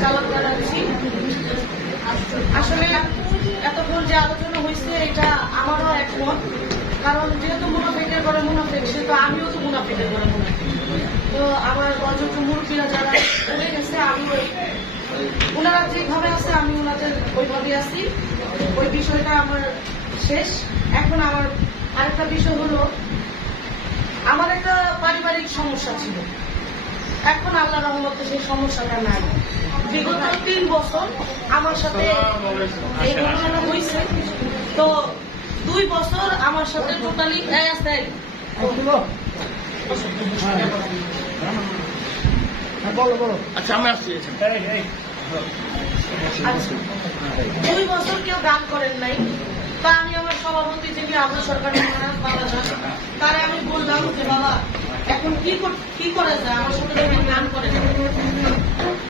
সালাম জানাচ্ছি। আসলে এতক্ষণ যে আলোচনা হয়েছে এটা আমারও একমত, কারণ যেহেতু মুনাফিকের করে মুনাফিক, সেহেতু আমিও তো মুনাফিকের করে মুনাফিক। তো আমার অযোগ্য মুরব্বীরা যারা চলে গেছে, আমি ওনারা যেভাবে আছে আমি ওনাদের ওইভাবে আছি। ওই বিষয়টা আমার শেষ। এখন আমার আরেকটা বিষয় হলো, আমার একটা পারিবারিক সমস্যা ছিল, এখন আল্লাহ রহমতে সেই সমস্যাটা নাই। বিগত 3 বছর আমার সাথে এই ঘটনাটা হয়েছে। তো 2 বছর আমার সাথে টোটালি আচ্ছা আমি আসছি। 2 বছর কেউ গান করেন নাই। তা আমি আমার সভাপতি যিনি আমরা সরকার বাবা যান, তারে আমি বললাম যে বাবা এখন কি করা যায়, আমার সাথে গান করে